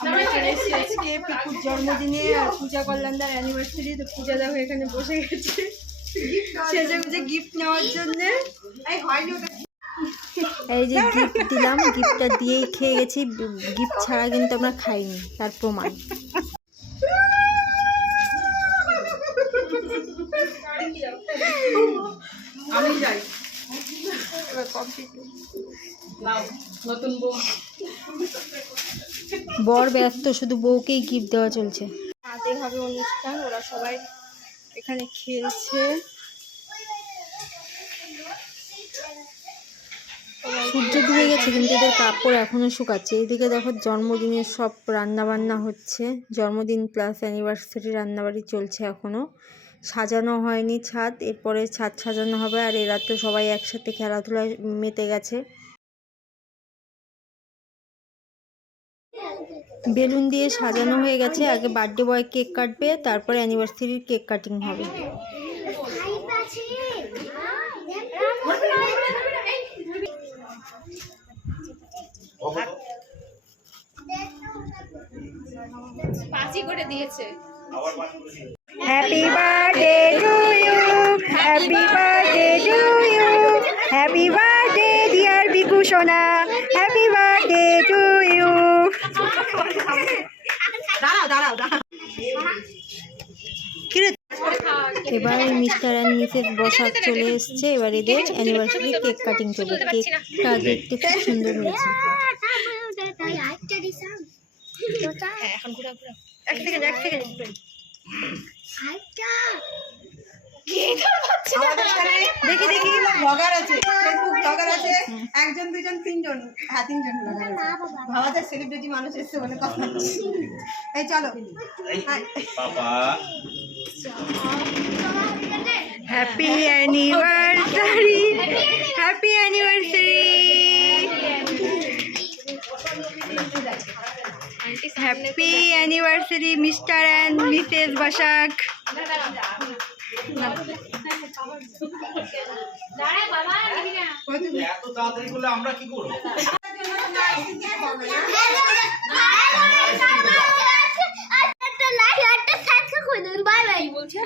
আমরা চলে এসেছি আজকে পিকুর জন্মদিনে আর পূজা কল্যাণদার অ্যানিভার্সারি। তো পূজা দেখো এখানে বসে গেছে সেজে গুজে গিফট নেওয়ার জন্য। এই যে গিফট দিলাম, গিফটটা দিয়েই খেয়ে গেছি, গিফট ছাড়া কিন্তু আমরা খাইনি, তার প্রমাণ। আমি যাই বর ব্যস্ত, শুধু বউকেই গিফট দেওয়া চলছে। রাতে হবে অনুষ্ঠান, ওরা সবাই এখানে খেলছে। সূর্য ডুবে গেছে কিন্তু এদের কাপড় এখনো শুকাচ্ছে। এইদিকে দেখো জন্মদিনের সব রান্না বান্না হচ্ছে, জন্মদিন প্লাস অ্যানিভার্সারি রান্নাবাড়ি চলছে এখনো। সাজানো হয়নি ছাদ, এরপরে ছাদ সাজানো হবে। আর এরা তো সবাই একসাথে খেলাধুলায় মেতে গেছে। বেলুন দিয়ে সাজানো হয়ে গেছে, আগে বার্থডে বয় কেক কাটবে, তারপরে অ্যানিভার্সারির কেক কাটিং হবে। পাঁচই করে দিয়েছে। Happy birthday to you, happy birthday to you, happy birthday dear Biku সোনা, হ্যাপি বার্থডে টু ইউ। এবার মিস্টার অ্যান্ড মিসেস বসাক চলে এসছে। এবার এদের অ্যানিভার্সারি কেক কাটিং চলবে। কেকটা দেখতে খুব সুন্দর হয়েছে। এখন ঘুরা ঘুরা এক সেকেন্ড দেখি দেখি ব্লগার আছে, ফেসবুক ব্লগার আছে, একজন দুইজন তিনজন, হ্যাঁ তিনজন ব্লগার আছে। ভাবা যায় সেলিব্রিটি মানুষ এসছে বলে কথা। এই চলো পাপা, happy anniversary, happy anniversary, happy anniversary mister and missus Basak. এত তাড়াতাড়ি করলে আমরা কি করবো? বাই বাই বলছে।